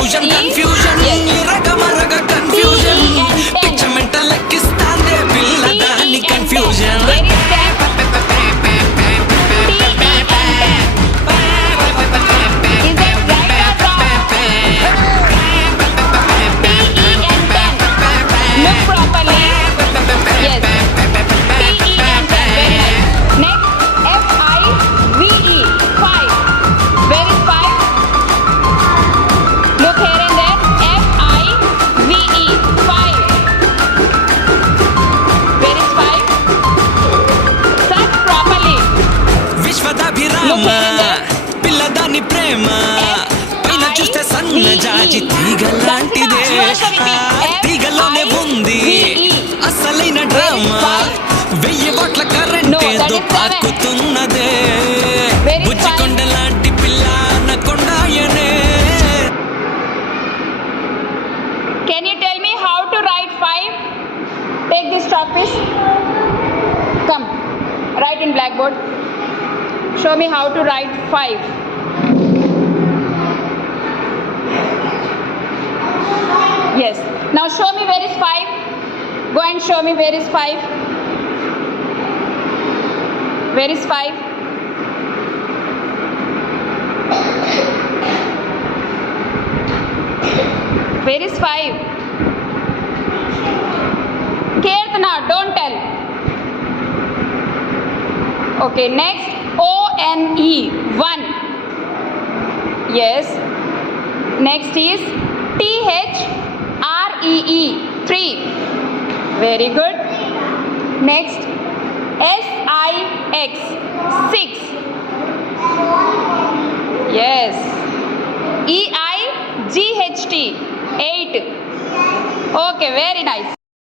Confusion confusion రకమరగ confusion పిచ్చ mental ఎక్కిస్తాందే పిల్ల దాని కన్ఫ్యూజన్ పిల్లదాని ప్రేమ పైన చూస్తే సన్నజాజి తీగ లాంటిదే తీగలోనే ఉంది అసలైన డ్రామా 1000 వాట్ల కరెంటేదో పాకుతున్నదే బుజ్జికొండ లాంటి పిల్ల అనకొండాయనే. Can you tell me how to write 5? Take this chalk piece. Come, write in blackboard. Show me how to write 5. Yes. Now show me where is 5. Go and show me where is 5. Where is 5? Where is 5? Kirtana, don't tell. Okay, next. O-N-E, 1. Yes. Next is T-H-R-E-E, 3. Very good. Next, S-I-X, 6. Yes. E-I-G-H-T, 8. Okay, very nice.